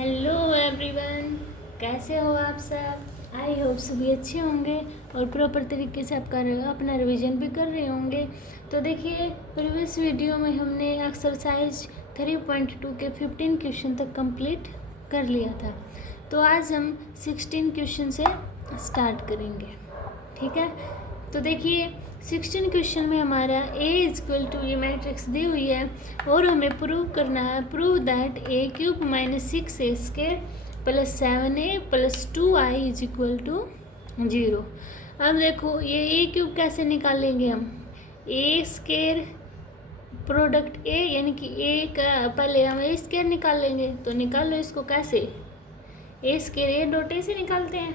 Hello everyone, कैसे हो आप सब। आई होप सभी अच्छे होंगे और प्रॉपर तरीके से आपका अपना रिवीजन भी कर रहे होंगे। तो देखिए, प्रीवियस वीडियो में हमने एक्सरसाइज 3.2 के 15 क्वेश्चन तक कंप्लीट कर लिया था। तो आज हम 16 क्वेश्चन से स्टार्ट करेंगे, ठीक है। तो देखिए, 16 क्वेश्चन में हमारा a इक्वल टू ये मैट्रिक्स दी हुई है और हमें प्रूव करना है, prove that a cube minus 6a square plus 7a plus 2i is equal to 0। अब देखो, ये a क्यूब कैसे निकालेंगे हम। a स्केयर प्रोडक्ट a यानी कि a का पहले हम a स्केयर निकालेंगे। तो निकालो इसको कैसे, a square a dot a से निकालते हैं।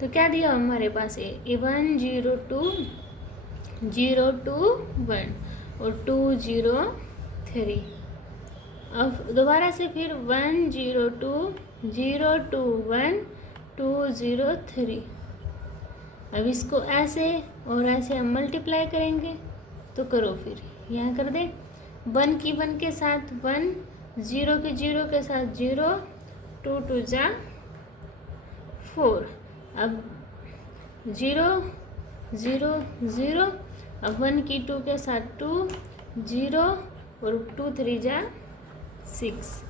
तो क्या दिया हमारे पास ए 1 0 2 0 2 1 और 2 0 3। अब दोबारा से फिर 1 0 2 0 2 1 2 0 3। अब इसको ऐसे और ऐसे हम मल्टीप्लाई करेंगे। तो करो, फिर यहाँ कर दे। 1 की 1 के साथ 1, 0 की 0 के साथ 0, 2 2 जा 4। अब 0 0 0, अब 1 की 2 के साथ 2 0 और 2 3 जा 6।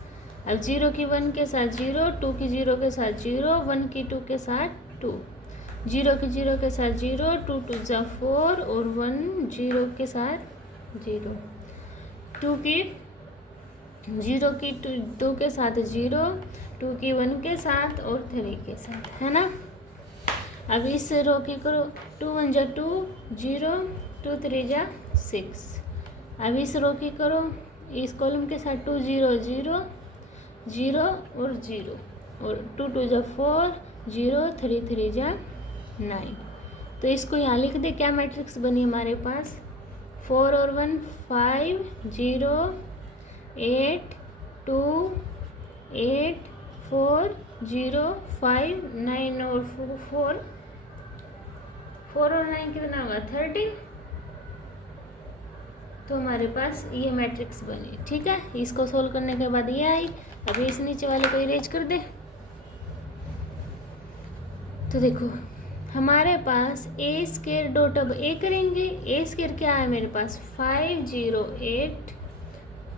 अब 0 की 1 के साथ 0, 2 की 0 के साथ 0, 1 की 2 के साथ 2, 0 की 0 के साथ 0, 2 2 जा 4 और 1 0 के साथ 0, 2 की 0 की 2 के साथ 0, 2 की 1 के साथ और 3 के साथ, है ना। अब इस रो की करो, 2 1 जा 2 0, 2 3 जा 6। अब इस रो की करो, इस कॉलम के साथ 2 0 0 0 और 0 और 2 2 जा 4, 0 3 3 जा 9। तो इसको यहाँ लिख दे। क्या मैट्रिक्स बनी हमारे पास, 4 और 1 5 0 8 2 8 4 0 5 9 और 4 4 और 9 कितना होगा 13। तो हमारे पास ये मैट्रिक्स बनी, ठीक है। इसको सोल्व करने के बाद ये आई। अभी इस नीचे वाले को इरेज कर दे। तो देखो, हमारे पास ए स्केयर डॉट, अब ए करेंगे। ए स्केयर क्या है मेरे पास, 5 0 8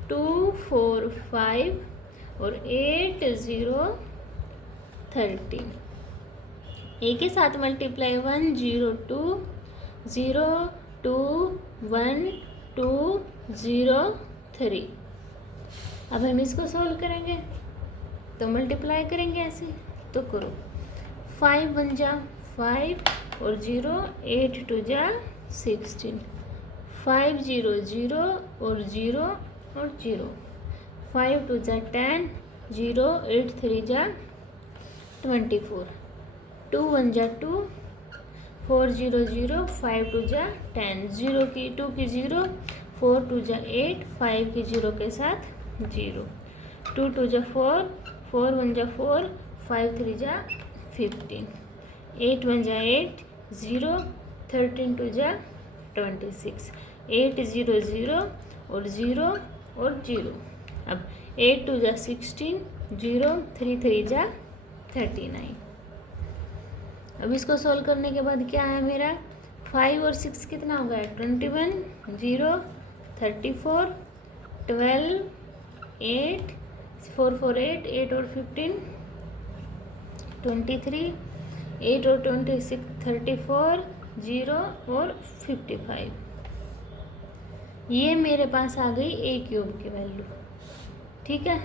2 4 5 और 8 0 13। ए के साथ मल्टीप्लाई 1 0 2 0 2 1 2 0 3। अब हम इसको सोल्व करेंगे तो मल्टीप्लाई करेंगे ऐसे। तो करो, 5 1 जा 5 और 0, 8 2 जा 16, 5 0 0 और 0 और 0, 5 2 जा 10, 0 8 3 जा 24, 2 1 जा 2, 4 0 0, 5 2 जा 10, 0 की 2 की 0, 4 2 जा 8, 5 की 0 के साथ 0, 2 2 जा 4, 4 1 जा 4, 5 3 जा 15, 8 1 जा 8 0, 13 2 जा 26, 8 0 0 और 0 और 0। अब 8 2 जा 16, 0 3 3 जा 39। अब इसको सोल्व करने के बाद क्या है मेरा, 5 और 6 कितना होगा 21, 0 34, 12 8 4 4 8, 8 और 15 23, 8 और 26 34, 0 और 55। ये मेरे पास आ गई ए क्यूब की वैल्यू, ठीक है।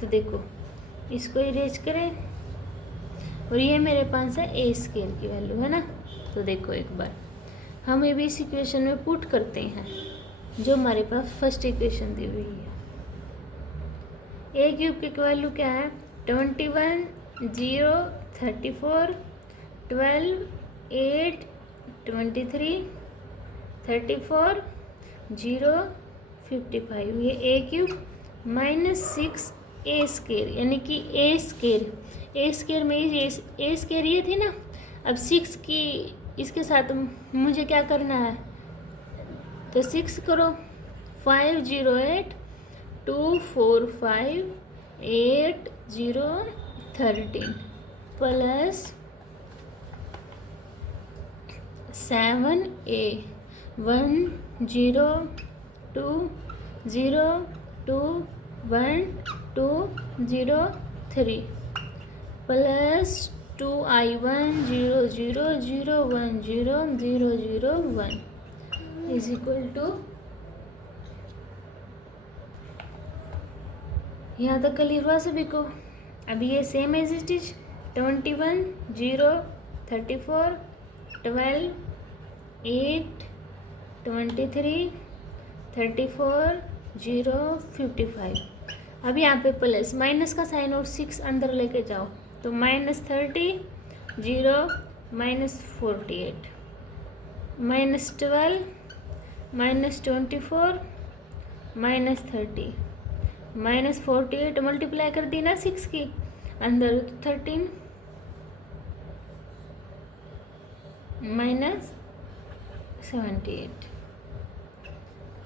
तो देखो, इसको इरेज करें और ये मेरे पास है ए स्केयर की वैल्यू, है ना। तो देखो, एक बार हम ये भी इस इक्वेशन में पुट करते हैं जो हमारे पास फर्स्ट इक्वेशन दी हुई है। ए क्यूब की वैल्यू क्या है, 21 0 34 12 8 23 34 0 55। ये ए क्यूब माइनस 6 ए स्केयर यानी कि ए स्केयर में ए स्केयर ये थी ना। अब 6 की इसके साथ मुझे क्या करना है, तो 6 करो, 5 0 8 2 4 5 8 0 13 plus 7a 1 0 2 0 2 1 2 0 3 plus 2i1 0 0 0 1 0 0 0 1 is equal to, यहाँ तक क्लियर हुआ सभी को। अब ये सेम एज इट इज 21 0 34 12 8 23 34 0 55। अब यहाँ पे प्लस माइनस का साइन और 6 अंदर लेके जाओ तो -30 0 -48 -12 -24 -30 -48 मल्टीप्लाई कर दी ना 6 की अंदर 13 -78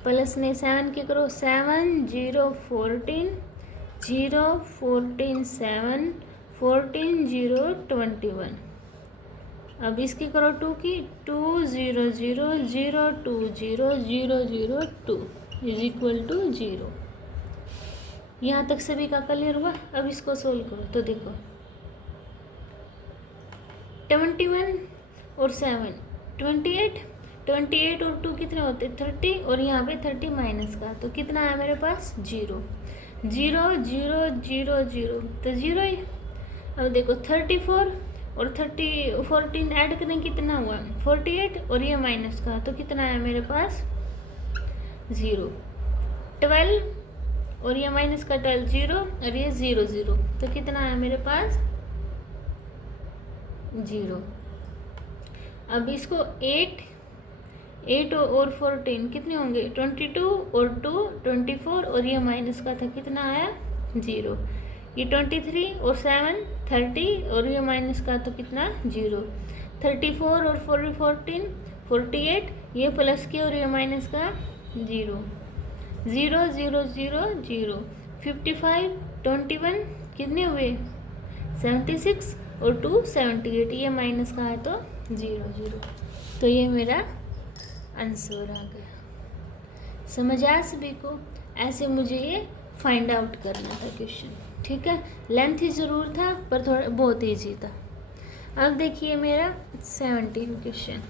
प्लस ने 7 की करो 7 0 14 0 14 7 14 0 21। अब इसकी करो 2 की 2 0 0 0 2 0 0 0 2 इज इक्वल टू 0। यहाँ तक सभी का क्लियर हुआ। अब इसको सोल्व करो तो देखो 21 और 7 28 और 2 कितने होते 30 और यहाँ पे 30 माइनस का तो कितना है मेरे पास 0 0 0 0 0 तो 0 ही। अब देखो 34 और 14 ऐड करें कितना हुआ 48 और ये माइनस का तो कितना है मेरे पास 0 12 और ये माइनस का 12 0 और ये 0 0 तो कितना है मेरे पास 0। अब इसको 8 और 14 कितने होंगे 22 और 2 24 और ये माइनस का था कितना आया 0। ये 23 और 7 30 और ये माइनस का तो कितना 0। 34 और 14 48 ये प्लस के और ये माइनस का 0 0 0 0 0 55 21 कितने हुए 76 और 2 78 ये माइनस का है तो 0 0। तो ये मेरा आंसर आ गया। समझ आया सभी को। ऐसे मुझे ये फाइंड आउट करना था क्वेश्चन। ठीक है, लेंथ ही ज़रूर था पर थोड़ा बहुत ईजी था। अब देखिए मेरा 17 क्वेश्चन।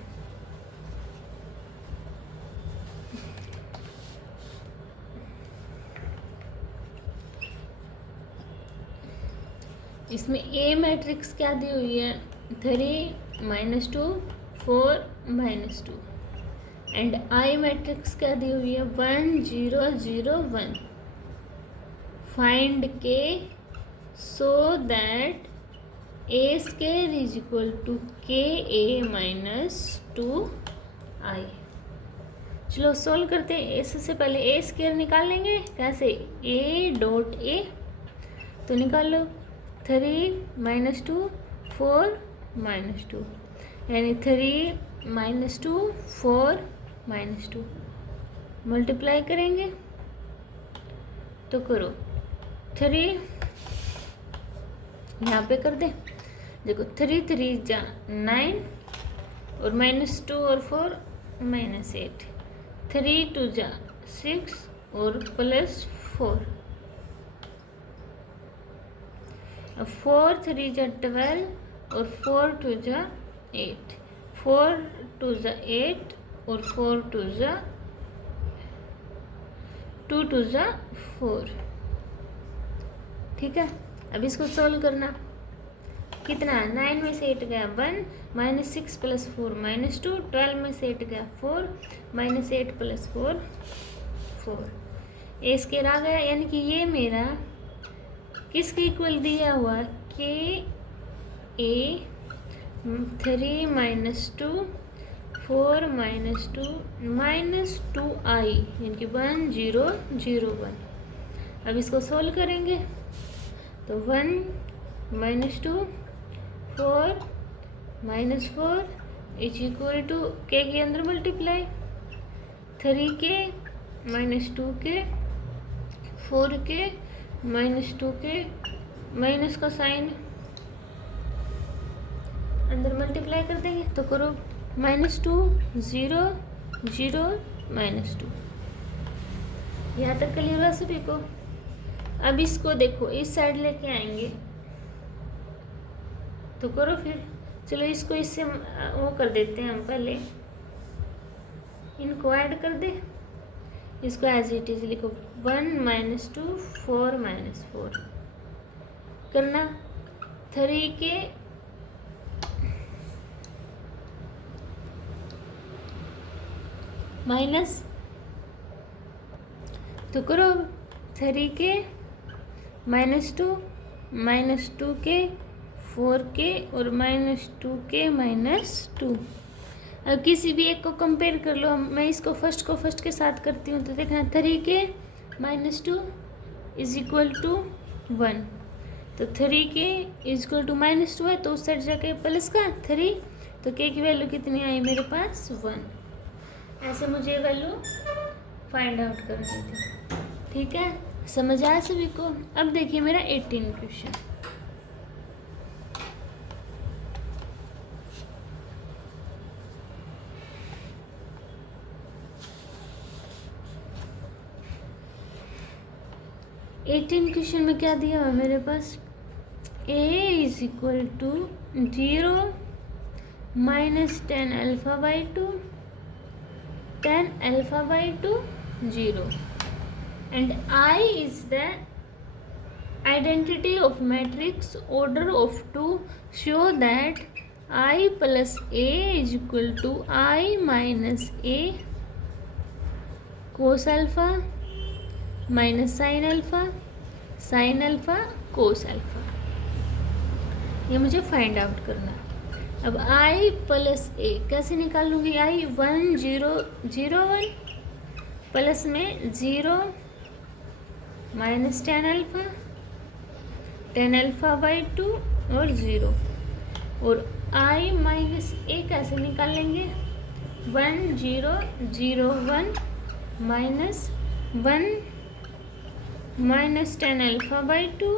इसमें ए मैट्रिक्स क्या दी हुई है 3 -2 4 -2 एंड आई मैट्रिक्स क्या दी हुई है 1 0 0 1। Find K so that A square is equal to K A -2 आई। चलो सोल्व करते हैं। इससे पहले ए स्केयर निकाल लेंगे। कैसे ए डॉट ए तो निकाल लो 3 -2 4 -2 यानी 3 -2 4 -2 मल्टीप्लाई करेंगे तो करो 3 यहाँ पे कर दे। देखो 3 3 जा 9 और -2 और 4 -8 3 2 जा 6 और +4 4 3 जा 12 और 4 2 जा 8 4 2 जा 8 और 4 2 जा 2 2 जा 4। ठीक है, अब इसको सोल्व करना। कितना 9 में से 8 गया 1 -6 + 4 -2 12 में से 8 गया 4 -8 + 4 4 ए स्केयर आ गया। यानी कि ये मेरा किसके इक्वल दिया हुआ के ए 3 -2 4 -2 -2i यानी कि 1 0 0 1। अब इसको सोल्व करेंगे तो 1 -2 4 -4 इज इक्वल टू के अंदर मल्टीप्लाई 3 के -2 के 4 के -2 के माइनस का साइन अंदर मल्टीप्लाई कर देंगे, तो करो -2 0 0 -2। यहाँ तक क्लियर हुआ सभी को। अब इसको देखो इस साइड लेके आएंगे, तो करो फिर। चलो इसको इससे वो कर देते हैं हम, पहले इनको ऐड कर दे। इसको एज इट इज लिखो 1 -2 4 -4 करना। 3 के माइनस, तो करो 3 के -2 -2 के 4 के और -2 के -2। अब किसी भी एक को कंपेयर कर लो। मैं इसको फर्स्ट के साथ करती हूँ, तो देखना 3 के -2 इज इक्वल टू 1। तो 3 के इज इक्वल टू -2 है, तो उस साइड जाके प्लस का 3, तो के की वैल्यू कितनी आई मेरे पास 1। ऐसे मुझे वैल्यू फाइंड आउट करनी थी। ठीक है, समझ आया सभी को। अब देखिए मेरा 18 क्वेश्चन। क्वेश्चन में क्या दिया हुआ मेरे पास, a is equal to 0 -10 alpha by 2 10 alpha by 2 0 and I is the identity of matrix order of 2 show that I plus a is equal to I minus a cos alpha minus sine alpha cos alpha. ये मुझे find out करना। अब i plus a कैसे निकालूंगी? i 1 0 0 1 plus में 0 minus 10 alpha by 2 और 0, और i minus a कैसे निकालेंगे? 1 0 0 1 minus 1 -10 alpha by 2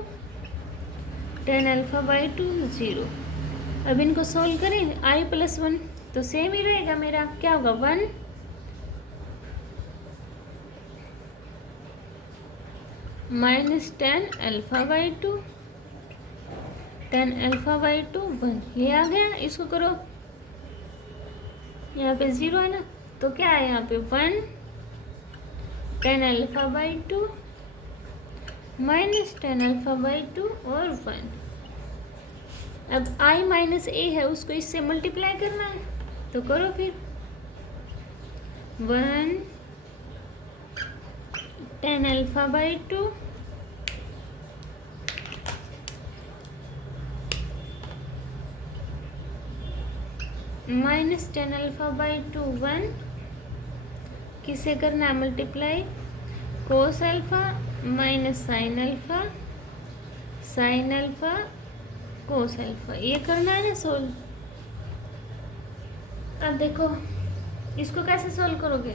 10 alpha by 2 0। अब इनको सोल्व करें, i प्लस 1 तो सेम ही रहेगा मेरा। क्या होगा 1 -10 अल्फा बाई 2 10 अल्फा बाई 2 1। ये आ गया। इसको करो, यहाँ पे 0 है ना, तो क्या है यहाँ पे 1 10 अल्फा बाई 2 -10 अल्फा बाई 2 और 1। अब i माइनस a है, उसको इससे मल्टीप्लाई करना है, तो करो फिर 1 10 अल्फा बाई 2 -10 अल्फा बाई 2 1। किसे करना है multiply? Cos alpha minus sine alpha cos alpha. ये करना है ना सोल्व। अब देखो इसको कैसे सोल्व करोगे?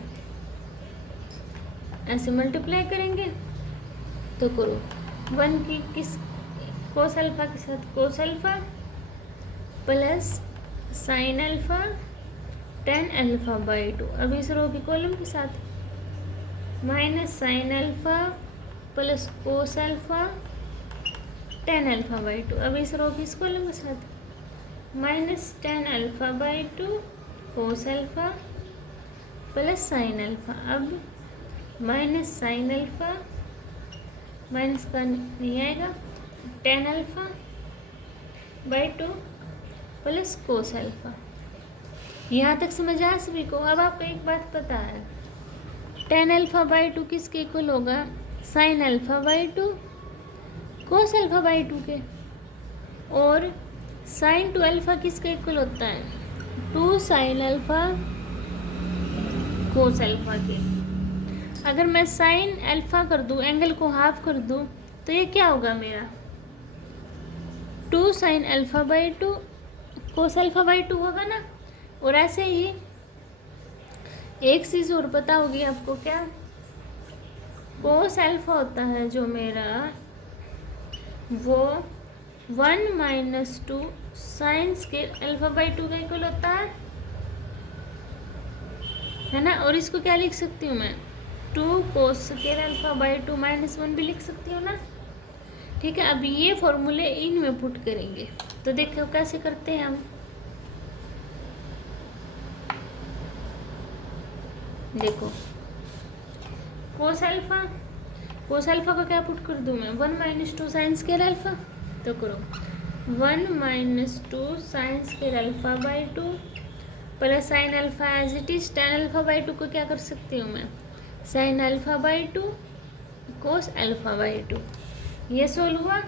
ऐसे मल्टीप्लाई करेंगे, तो करो 1 की किस कोस अल्फा के साथ cos alpha plus sine alpha 10 alpha by 2। अब इस रो की कॉलम के साथ minus sine alpha plus cos alpha 10 alpha by 2। अब इस रो की इस कॉलम के साथ -10 alpha by 2 cos alpha plus sine alpha. अब माइनस साइन अल्फा माइनस का नहीं आएगा, 10 alpha by 2 plus cos alpha. यहाँ तक समझ आया सभी को? अब आपको एक बात पता है, 10 अल्फा बाई 2 किसके इक्वल होगा? Sine alpha by 2 cos alpha by 2 के। और साइन 2 अल्फा किसके इक्वल होता है? 2 साइन अल्फा कोस अल्फा के। अगर मैं साइन अल्फा कर दूं, एंगल को हाफ कर दूं, तो ये क्या होगा मेरा? 2 sine alpha by 2 cos alpha by 2 होगा ना। और ऐसे ही एक चीज़ और पता होगी आपको, क्या? कोस अल्फा होता है जो मेरा वो 1 - 2 साइन स्केर α/2 का इक्वल होता है ना। और इसको क्या लिख सकती हूँ मैं, 2 कोस स्केर α/2 -1 भी लिख सकती हूँ ना। ठीक है, अब ये फॉर्मूले इनमें पुट करेंगे। तो देखो कैसे करते हैं हम। देखो कोस अल्फा को क्या पुट कर दूँ मैं, 1 - 2 साइन स्केर अल्फा। तो करो 1 - 2 sine square α/2 plus sine alpha as it is. tan α/2 को क्या कर सकती हूँ मैं, साइन α/2 कोस α/2। ये सोल्व हुआ।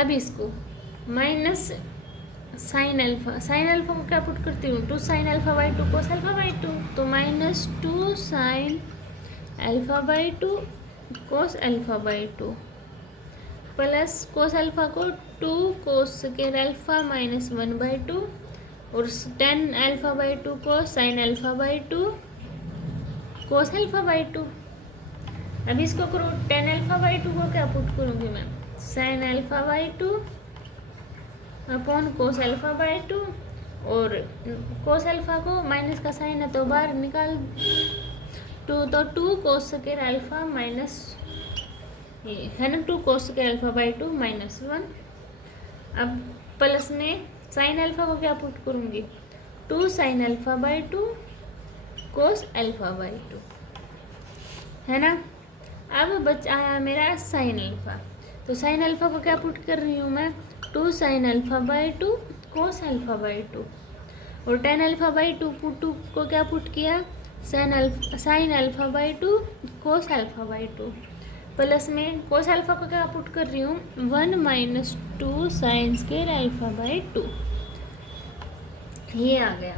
अब इसको माइनस साइन अल्फा को क्या पुट करती हूँ, 2 साइन α/2 कोस α/2। तो -2 sign α/2 cos α/2 plus cos alpha को 2 कोस स्केर अल्फा -1/2 और tan α/2 को साइन α/2 कोस α/2। अब इसको करो tan α/2 को क्या पुट करूँगी मैं, साइन α/2 अपॉन कोस α/2 और कोस अल्फा को माइनस का साइन है तो बाहर निकाल 2, तो 2 कोस स्केर अल्फा माइनस ये है ना, 2 कोस स्केर α/2 -1। अब प्लस में साइन अल्फा को क्या पुट करूँगी, 2 साइन α/2 कोस α/2 है ना। अब बच आया मेरा साइन अल्फा। तो साइन अल्फा को क्या पुट कर रही हूँ मैं, 2 साइन α/2 कोस α/2 और tan α/2 को क्या पुट किया, साइन α/2 कोस α/2 प्लस में कोस अल्फा को क्या पुट कर रही हूँ, 1 - 2 साइन स्केर α/2। ये आ गया।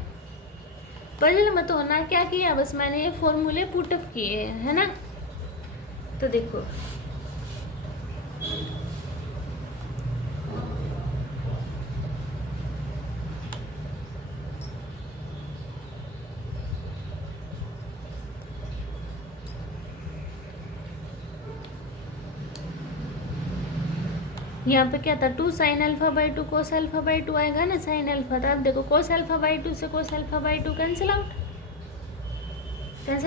पजल मत होना, क्या किया बस मैंने ये फॉर्मूले पुटअप किए हैं, है ना। तो देखो यहाँ पे क्या था, 2 साइन α/2 कोस α/2 आएगा ना साइन अल्फा। तो अब देखो कोस α/2 से कोस α/2 कैंसिल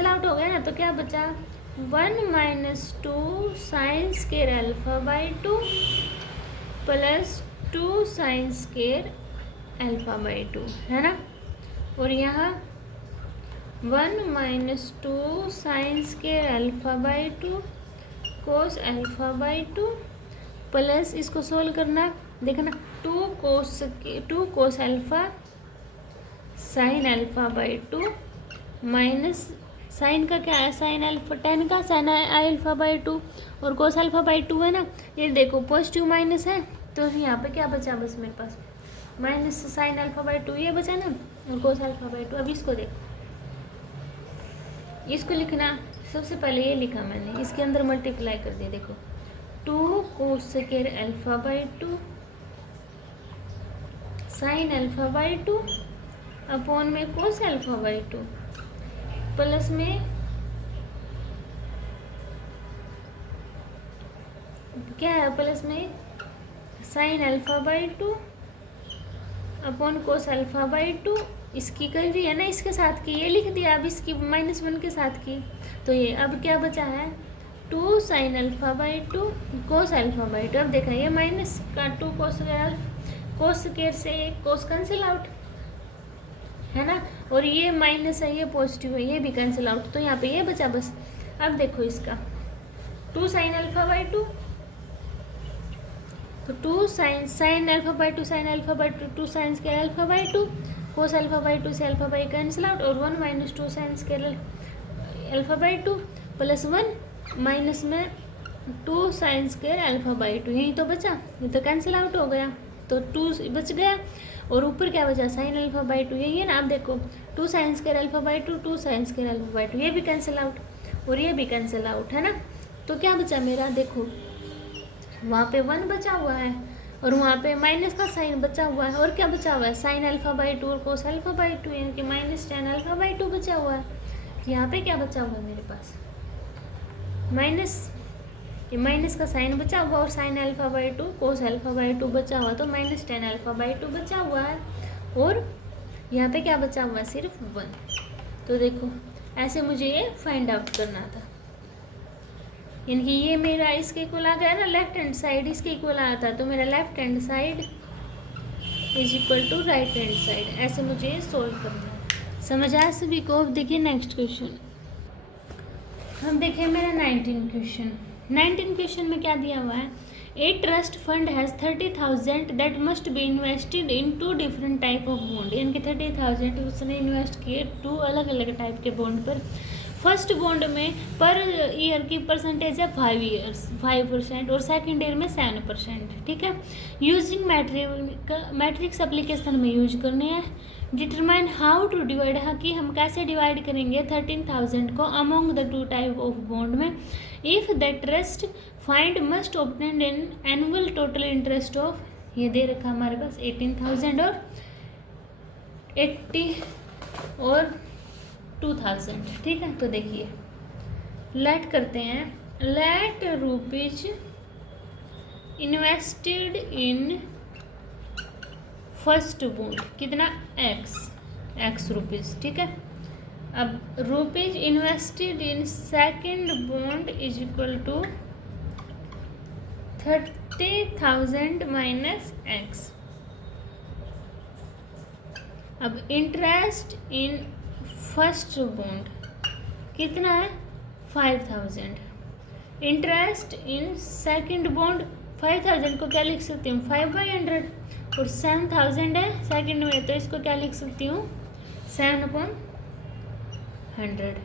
आउट हो गया ना। तो क्या बचा, 1 - 2 sine square α/2 plus 2 sine square α/2 है ना। और यहाँ 1 - 2 साइन स्केर α/2 कोस α/2 प्लस इसको सोल्व करना, देखना 2 cos alpha sine α/2 minus sine का क्या है, साइन अल्फा tan का साइन α/2 और कोस α/2 है ना। ये देखो पॉजिटिव माइनस है तो यहाँ पे क्या बचा, बस मेरे पास माइनस साइन α/2 ये बचा ना और कोस α/2। अब इसको देखो, इसको लिखना, सबसे पहले ये लिखा मैंने, इसके अंदर मल्टीप्लाई कर दिया। देखो 2 कोस स्केर α/2 साइन α/2 अपॉन में कोस α/2 प्लस में क्या है, प्लस में साइन α/2 अपॉन कोस α/2। इसकी कर रही है ना, इसके साथ की ये लिख दिया। अब इसकी -1 के साथ की, तो ये अब क्या बचा है, 2 साइन α/2 कोस α/2। अब देखा ये माइनस का 2 कोस स्केर से कोस कैंसिल आउट है ना, और ये माइनस है ये पॉजिटिव है ये भी कैंसिल आउट। तो यहाँ पे ये बचा बस। अब देखो इसका 2 साइन α/2 तो 2 sign α/2 sign α/2 2 sine square α/2 cos α/2 से α/2 कैंसिल आउट और 1 - 2 साइन स्केर α/2 प्लस 1 माइनस में 2 साइन स्केर α/2। यही तो बचा, ये तो कैंसिल आउट हो गया तो 2 बच गया और ऊपर क्या बचा, साइन α/2 यही है ना। अब देखो 2 साइन स्केर α/2 2 साइन स्केर α/2 ये भी कैंसिल आउट और ये भी कैंसिल आउट है ना। तो क्या बचा मेरा, देखो वहाँ पे 1 बचा हुआ है और वहाँ पे माइनस का साइन बचा हुआ है और क्या बचा हुआ है, साइन α/2 और कोस α/2 यानी कि माइनस tan α/2 बचा हुआ है। यहाँ पे क्या बचा हुआ है मेरे पास, माइनस ये माइनस का साइन बचा हुआ और sine alpha by 2 cos alpha by 2 बचा हुआ, तो माइनस टेन अल्फा बाई 2 बचा हुआ है। और यहाँ पे क्या बचा हुआ है, सिर्फ 1। तो देखो ऐसे मुझे ये फाइंड आउट करना था, यानी कि ये मेरा इसके इक्वल आ गया ना, लेफ्ट हैंड साइड इसके इक्वल आया था, तो मेरा left hand side is equal to right hand side. ऐसे मुझे सोल्व करना है। समझ आया सभी को? अब देखिए नेक्स्ट क्वेश्चन। हम देखिए मेरा 19 क्वेश्चन। 19 क्वेश्चन में क्या दिया हुआ है, a trust fund has 30,000 that must be invested in 2 different type of bond. यानी कि 30,000 उसने इन्वेस्ट किए 2 अलग अलग टाइप के बॉन्ड पर। फर्स्ट बॉन्ड में पर ईयर की परसेंटेज है 5% और सेकेंड ईयर में 7%। ठीक है, यूजिंग मैट्रिक्स एप्लीकेशन में यूज करने हैं। डिटरमाइन हाउ टू डिवाइड, हाँ कि हम कैसे डिवाइड करेंगे 13,000 को among the 2 type of bond में। If the trust find must obtain in annual total interest of, ये दे रखा हमारे पास 18,000 और 80 और 2,000। ठीक है, तो देखिए लेट करते हैं, let rupees invested in first bond कितना एक्स रुपीज। ठीक है, अब rupees invested in second bond is equal to 30,000 minus x. अब इंटरेस्ट इन फर्स्ट बॉन्ड कितना है 5,000। इंटरेस्ट इन सेकंड बॉन्ड 5,000 को क्या लिख सकती हूँ 5/100 और 7,000 है सेकंड में, तो इसको क्या लिख सकती हूँ 7/100।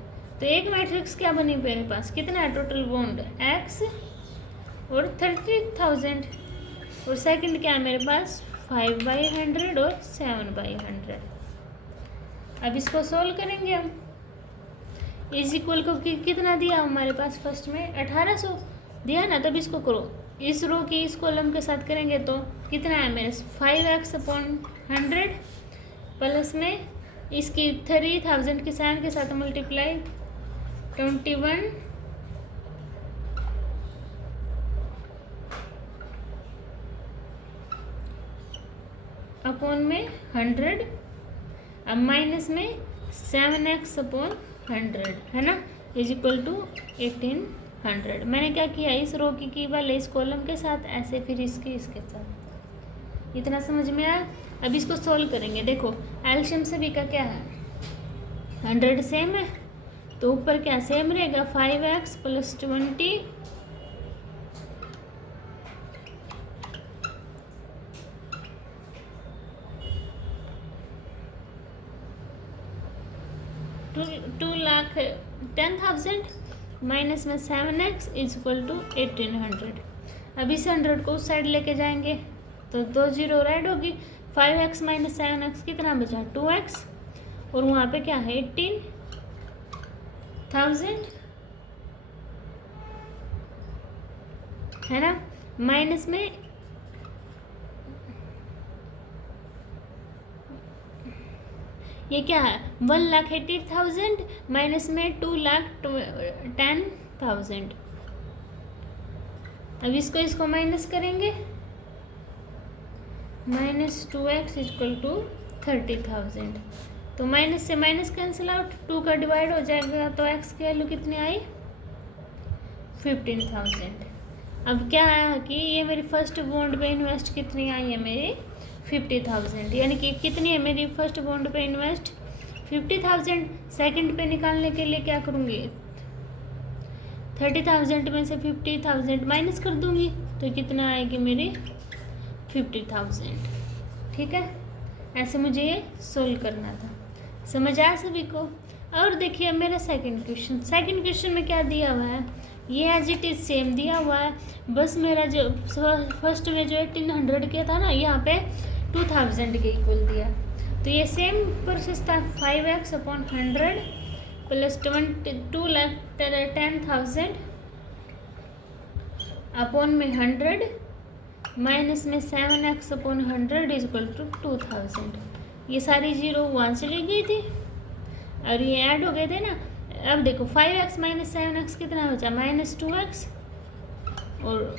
तो एक मैट्रिक्स क्या बनी मेरे पास, कितना है टोटल बॉन्ड एक्स और 30,000 और सेकंड क्या है मेरे पास 5/100 और 7/100। अब इसको सोल्व करेंगे हम। इज इक्वल को कितना दिया हमारे पास, फर्स्ट में 1800 दिया ना, तब इसको करो इस रो की इस कॉलम के साथ करेंगे तो कितना है मेरे 5x/100 प्लस में इसकी 3,000 के 7 के साथ मल्टीप्लाई 21 अपॉन में 100, अब माइनस में 7x/100 है ना, इज इक्वल टू 1800। मैंने क्या किया, इस रो की पहले इस कॉलम के साथ ऐसे, फिर इसके साथ। इतना समझ में आया? अब इसको सोल्व करेंगे। देखो एलसीएम सभी का क्या है 100 सेम है, तो ऊपर क्या सेम रहेगा 5x + 20 2,10,000 माइनस में 7x इज इक्वल टू 1800। अब इस 100 को उस साइड लेके जाएंगे तो 2 0 ऐड होगी, 5x माइनस 7x कितना बचा 2x और वहाँ पे क्या है 18,000 है ना, माइनस में ये क्या है 1,80,000 माइनस में 2,10,000। अब इसको माइनस करेंगे, माइनस 2x इक्वल टू 30,000। तो माइनस से माइनस कैंसिल आउट, 2 का डिवाइड हो जाएगा तो x की वैल्यू कितनी आई 15,000। अब क्या है कि ये मेरी फर्स्ट बॉन्ड पे इन्वेस्ट कितनी आई है मेरी 50,000, यानी कि कितनी है मेरी फर्स्ट बॉन्ड पे इन्वेस्ट 50,000। सेकंड पे निकालने के लिए क्या करूँगी 30,000 में से 50,000 माइनस कर दूँगी तो कितना आएगी मेरी 50,000। ठीक है, ऐसे मुझे ये सोल्व करना था। समझ आया सभी को? और देखिए मेरा सेकंड क्वेश्चन में क्या दिया हुआ है, ये एज इट इज सेम दिया हुआ है, बस मेरा जो फर्स्ट में जो 1800 के था ना, यहाँ पे 2000 के इक्वल दिया। तो ये सेम प्रोसेस था 5x/100 प्लस 2,10,000 अपॉन में 100 माइनस में 7x/100 इज इक्वल टू 2000। ये सारी जीरो वहाँ चली गई थी और ये ऐड हो गए थे ना। अब देखो 5x माइनस 7x कितना बचा -2x और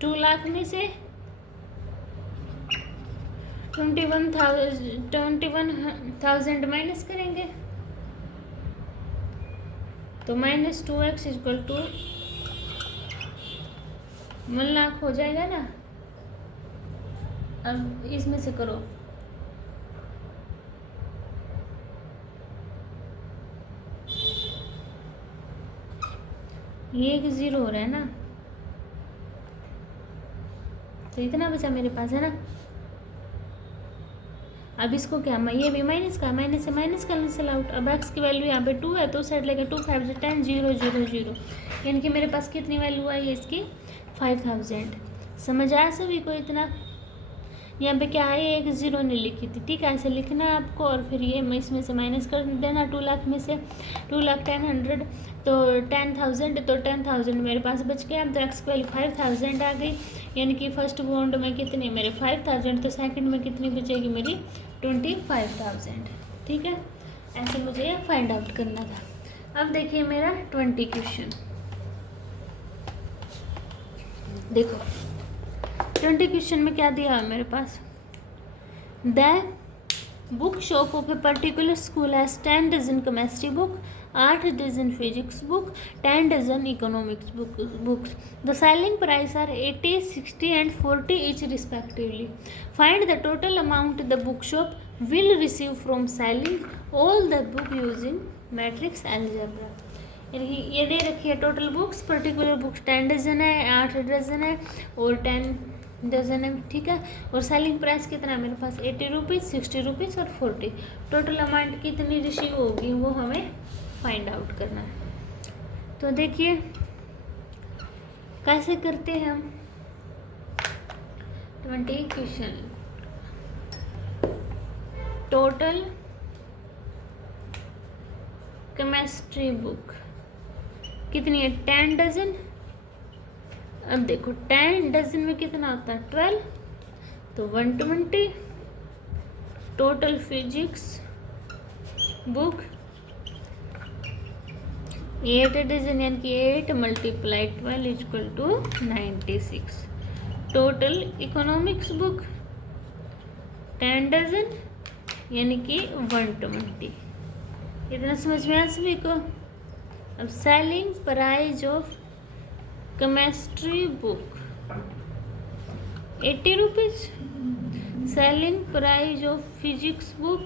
2 लाख में से 21,000 माइनस करेंगे तो -2x इक्वल टू 1 लाख हो जाएगा ना। अब इसमें से करो, ये एक 0 हो रहा है ना, तो इतना बचा मेरे पास है ना। अब इसको क्या, मैं ये भी माइनस का, माइनस से माइनस कैंसिल आउट। अब x की वैल्यू यहाँ पे 2 है तो साइड लेके 2 5 10 0 0 0, यानी कि मेरे पास कितनी वैल्यू आई है इसकी 5000। समझ आया सभी को इतना। यहाँ पे क्या है, एक 0 ने लिखी थी, ठीक है, ऐसे लिखना है आपको। और फिर ये इसमें से माइनस कर देना 2 लाख में से 2 लाख 10,100 तो 10,000, तो 10,000 मेरे पास बच गया। तो एक्स की वैल्यू 5,000 आ गई, यानी कि फर्स्ट बाउंड में कितनी मेरे 5,000, तो सेकंड में कितनी बचेगी मेरी 25,000। ठीक है, ऐसे मुझे फाइंड आउट करना था। अब देखिए मेरा 20 क्वेश्चन, देखो 20 क्वेश्चन में क्या दिया है मेरे पास। The book shop of a particular school has 10 dozen chemistry book, 8 dozen physics book, 10 dozen economics books. The selling price are 80, 60 and 40 each respectively. Find the total amount the bookshop will receive from selling all the book using matrix algebra. ये दे रखी है total books, particular books 10 dozen है, 8 dozen है और 10 dozen है, ठीक है। और सेलिंग प्राइस कितना है मेरे पास 80 रुपीज़, 60 रुपीज़ और 40। टोटल अमाउंट कितनी रिसीव होगी वो हमें फाइंड आउट करना है। तो देखिए कैसे करते हैं हम। 20 क्वेश्चन, टोटल केमिस्ट्री बुक कितनी है 10 डजन। अब देखो 10 डजन में कितना होता है 12, तो 120। टोटल फिजिक्स बुक 8 डजन, यानी कि 8 multiply 12 equal to 96। Total economics book 10 dozen, यानी कि 120। इतना समझ में आया सभी को। अब selling price of chemistry book 80 rupees, selling price of physics book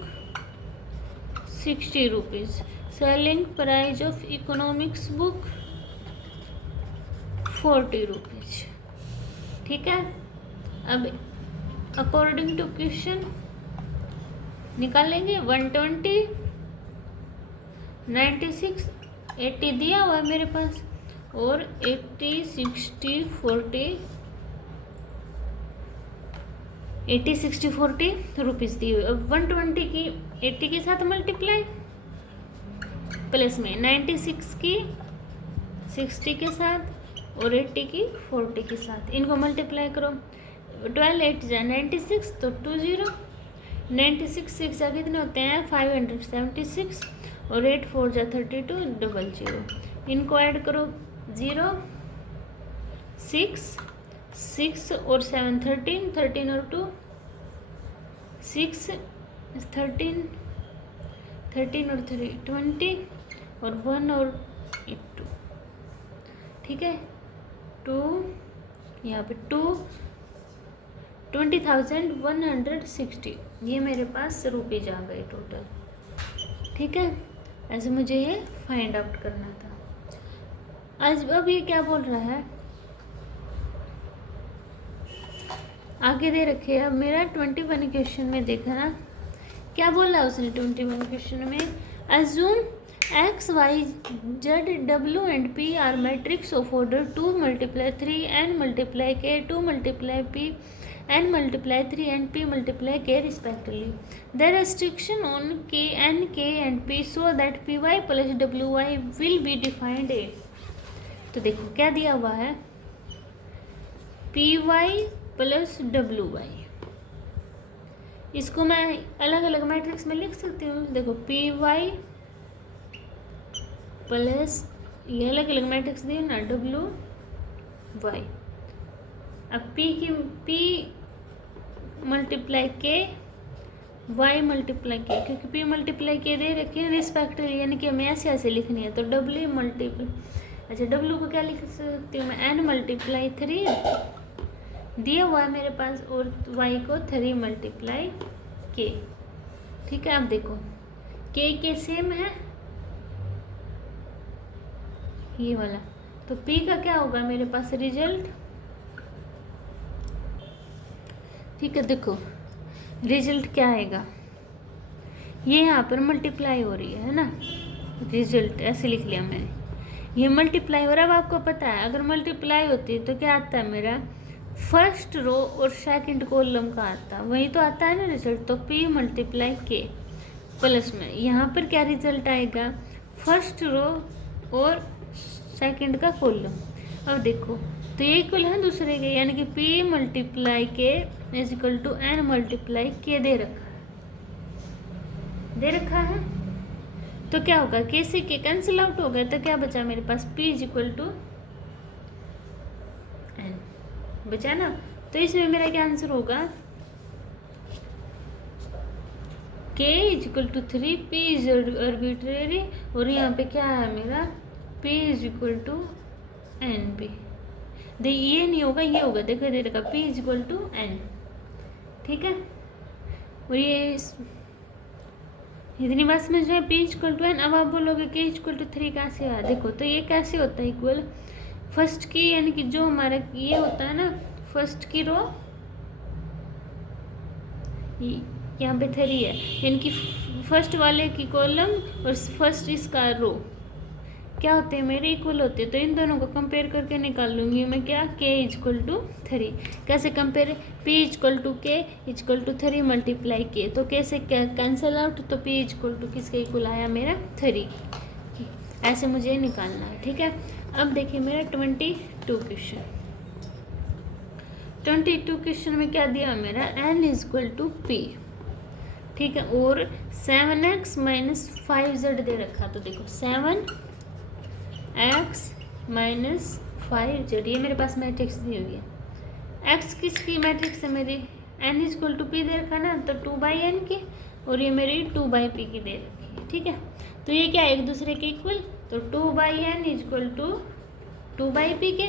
60 rupees, selling price of economics book 40 rupees, ठीक है। अब अकॉर्डिंग टू क्वेश्चन निकालेंगे 120, 96, 80 दिया हुआ है मेरे पास और 80, 60, 40, 80, 60, 40 रुपीज़ दी हुई। अब 120 की 80 के साथ मल्टीप्लाई, प्लस में 96 की 60 के साथ और 80 की 40 के साथ, इनको मल्टीप्लाई करो। 12 8 जा 96, तो 20, 96 6 जा कितने होते हैं 576 और 8 4 जा 32 00। इनको ऐड करो 0 6 6 और 7 13, 13 और 2 6 13, 13 और 3 20 और 1 और 2, ठीक है। 2 यहाँ पे 2 20,160 ये मेरे पास रुपीज आ गए टोटल, ठीक है। ऐसे मुझे ये फाइंड आउट करना था। आज अब ये क्या बोल रहा है आगे दे रखे। अब मेरा 21 क्वेश्चन में देखा ना क्या बोला उसने 21 क्वेश्चन में। Assume x y z w and p are matrix of order 2 multiply 3 n multiply k 2 multiply p n multiply 3 and p multiply k respectively. The restriction on k n k and p so that py plus wy will be defined a। तो देखो क्या दिया हुआ है py plus wy, इसको मैं अलग अलग मैट्रिक्स में लिख सकती हूँ। देखो py प्लस ये अलग अलग मैट्रिक्स दिए ना w वाई। अब पी मल्टीप्लाई के वाई मल्टीप्लाई के, क्योंकि पी मल्टीप्लाई के दे रखे हैं रिस्पेक्टिवली, यानी कि हमें ऐसे लिखनी है। तो डब्ल्यू मल्टीप्लाई, अच्छा डब्ल्यू को क्या लिख सकती हूँ मैं, एन मल्टीप्लाई 3 दिया हुआ है मेरे पास, और वाई को 3 मल्टीप्लाई के। ठीक है, अब देखो के सेम है ये वाला, तो पी का क्या होगा मेरे पास रिजल्ट। ठीक है, देखो रिजल्ट क्या आएगा, ये यहाँ पर मल्टीप्लाई हो रही है ना, रिजल्ट ऐसे लिख लिया मैंने, ये मल्टीप्लाई हो रहा है। अब आपको पता है अगर मल्टीप्लाई होती है तो क्या आता है मेरा, फर्स्ट रो और सेकंड कॉलम का आता है, वही तो आता है ना रिजल्ट। तो पी मल्टीप्लाई के प्लस में यहाँ पर क्या रिजल्ट आएगा, फर्स्ट रो और सेकंड का कॉलम। अब देखो तो ये इक्वल है दूसरे के, यानी कि P multiply K is equal to N multiply K दे रखा है। तो क्या होगा, के से के कैंसिल आउट हो गए, तो क्या बचा मेरे पास, P is equal to N बचा ना। तो इसमें मेरा क्या आंसर होगा, K is equal to 3, P is arbitrary, और यहाँ पे क्या है मेरा, P is equal to N B. ये नहीं होगा, ये होगा, देखो दे रखा P is equal to N. ठीक है, और ये इतनी बात समझ में, P is equal to N. अब आप बोलोगे के इज इक्वल टू 3 कैसे आया, देखो तो ये कैसे होता है इक्वल, फर्स्ट की यानी कि जो हमारा ये होता है ना, फर्स्ट की रो यहाँ पे 3 है, यानी कि फर्स्ट वाले की कॉलम और फर्स्ट इसका रो क्या होते हैं मेरे, इक्वल होते हैं। तो इन दोनों को कंपेयर करके निकाल लूँगी मैं क्या, के इज इक्वल टू 3। कैसे compare, P is equal to K is equal to 3 multiply K, तो कैसे क्या कैंसिल आउट, तो पी इज इक्वल टू किसके इक्वल आया मेरा 3। ऐसे मुझे निकालना है। ठीक है, अब देखिए मेरा 22 क्वेश्चन, 22 क्वेश्चन में क्या दिया मेरा, N is equal to P. ठीक है, और 7x माइनस 5z दे रखा। तो देखो 7x माइनस 5z, ये मेरे पास मैट्रिक्स दी हुई है। x किसकी मैट्रिक्स है मेरी, n is equal to P दे रखा ना, तो 2/n की, और ये मेरी 2/p की दे रखी है। ठीक है, तो ये क्या है एक दूसरे के इक्वल, तो 2/n is equal to 2/p के,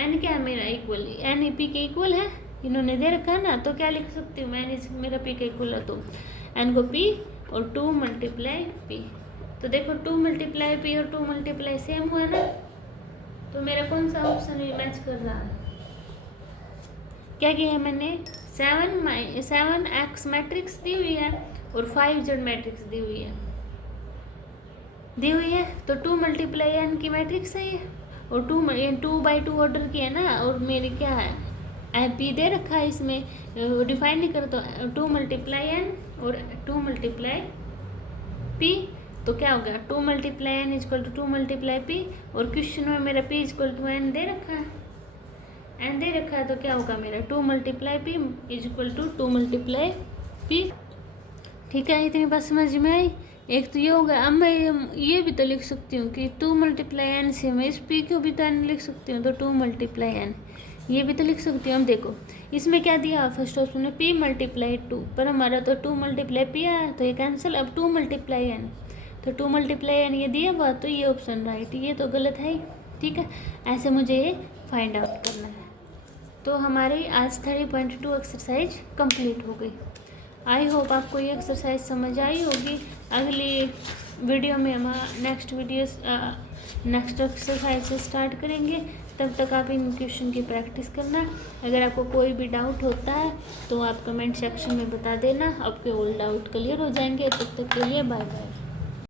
n क्या है मेरा इक्वल, n p के इक्वल है, इन्होंने दे रखा है ना। तो क्या लिख सकती हूँ मैं, मेरा p का इक्वल है, तो n को p और 2 मल्टीप्लाई p। तो देखो 2 मल्टीप्लाई p और 2 मल्टीप्लाई सेम हुआ ना, तो मेरा कौन सा ऑप्शन मैच कर रहा है, क्या किया है मैंने, 7x मैट्रिक्स दी हुई है और 5z मैट्रिक्स दी हुई है, तो 2 मल्टीप्लाई n की मैट्रिक्स है ये, और 2/2 ऑर्डर की है ना, और मेरी क्या है p दे रखा है, इसमें डिफाइन नहीं कर, तो 2 मल्टीप्लाई n और 2 मल्टीप्लाई p, तो क्या होगा 2 multiply n is equal to 2 multiply p, और क्वेश्चन में मेरा p is equal to n दे रखा है, तो क्या होगा मेरा 2 multiply p is equal to 2 multiply p। ठीक है, इतनी बात समझ में आई। एक तो ये होगा, अब मैं ये भी तो लिख सकती हूँ कि 2 मल्टीप्लाई n से मैं इस p को भी तो n लिख सकती हूँ, तो 2 मल्टीप्लाई n ये भी तो लिख सकती हूँ। हम देखो इसमें क्या दिया, फर्स्ट ऑप्शन में p मल्टीप्लाई 2, पर हमारा तो 2 मल्टीप्लाई p आया, तो ये कैंसिल। अब 2 मल्टीप्लाई n, तो 2 मल्टीप्लाई n ये दिया हुआ, तो ये ऑप्शन राइट, ये तो गलत है ही। ठीक है, ऐसे मुझे ये फाइंड आउट करना है। तो हमारी आज 30.2 एक्सरसाइज कंप्लीट हो गई। आई होप आपको ये एक्सरसाइज समझ आई होगी। अगली वीडियो में हम नेक्स्ट एक्सरसाइज से स्टार्ट करेंगे, तब तक आप इन क्वेश्चन की प्रैक्टिस करना। अगर आपको कोई भी डाउट होता है तो आप कमेंट सेक्शन में बता देना, आपके ऑल डाउट क्लियर हो जाएंगे। तब तक के लिए बाय बाय।